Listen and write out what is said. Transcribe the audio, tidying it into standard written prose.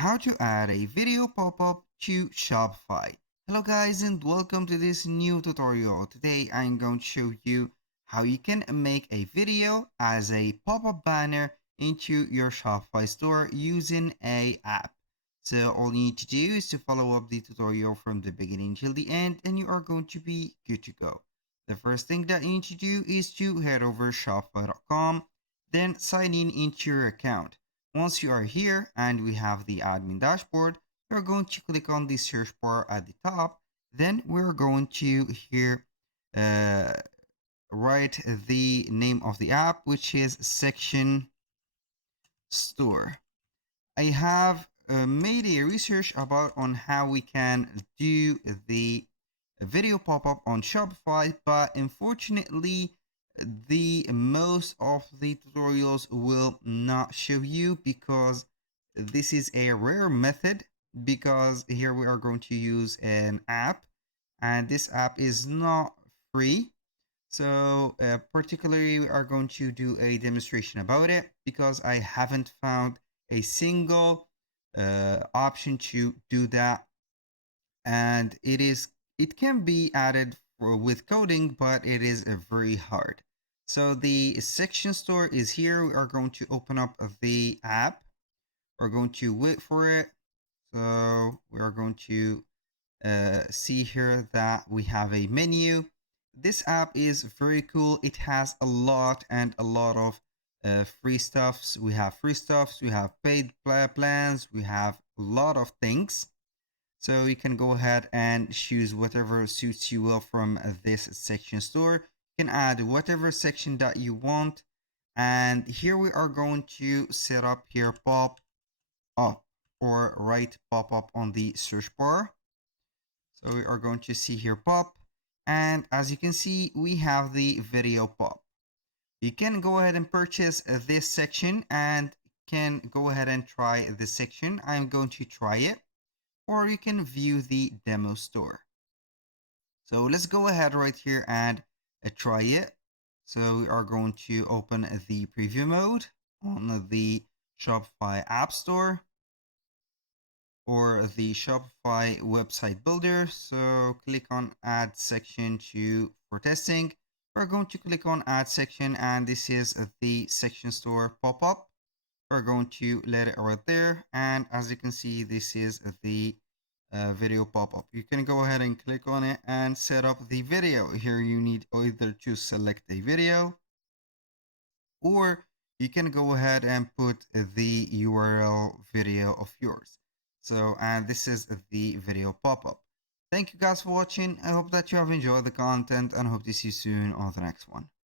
how to add a video pop-up to Shopify. Hello guys and welcome to this new tutorial. Today I'm going to show you how you can make a video as a pop-up banner into your Shopify store using a app. So all you need to do is to follow up the tutorial from the beginning till the end and you are going to be good to go. The first thing that you need to do is to head over shopify.com, then sign in into your account. Once you are here and we have the admin dashboard, we're going to click on the search bar at the top. Then we're going to here uh, write the name of the app, which is Section Store. I have made a research about on how we can do the video pop-up on Shopify, but unfortunately the most of the tutorials will not show you because this is a rare method, because here we are going to use an app and this app is not free. So particularly we are going to do a demonstration about it because I haven't found a single option to do that, and it can be added with coding, but it is very hard. So the section store is here. We are going to open up the app. We're going to wait for it. So we are going to see here that we have a menu. This app is very cool. It has a lot of free stuffs. We have free stuffs, we have paid plans, we have a lot of things. So you can go ahead and choose whatever suits you well from this section store. You can add whatever section that you want. And here we are going to set up here pop up, or write pop up on the search bar. So we are going to see here pop, and as you can see we have the video pop. You can go ahead and purchase this section and can go ahead and try this section. I'm going to try it, or you can view the demo store. So let's go ahead right here and try it. So we are going to open the preview mode on the Shopify App Store or the Shopify website builder. So click on add section for testing. We're going to click on add section, and this is the section store pop-up. We're going to let it right there, and as you can see this is the video pop-up. You can go ahead and click on it and set up the video. Here you need either to select a video, or you can go ahead and put the URL video of yours. So, and this is the video pop-up. Thank you guys for watching. I hope that you have enjoyed the content and hope to see you soon on the next one.